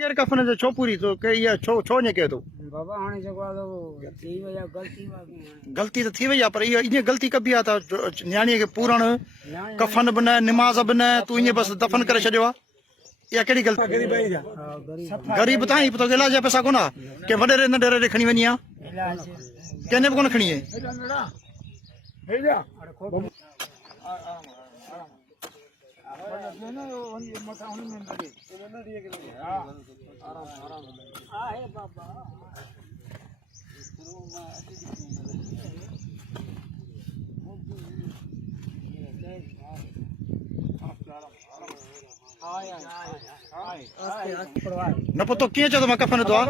केर कफन जो छो पूरी तो के या छो छो ने के तो बाबा हाणे जेको आहे थी वई आहे गलती तो थी वई आहे पर ये गलती कबी आ त न्याणी के पूरण कफन बने नमाज बने तू ये बस दफन करे छडियो आ या केड़ी गलती गरीब ताई तो इलाज जा पैसा कोना के वडेरे नडेरे खणी वनी आ केने कोन खणी है न पतो किए चो तो कफन तो आ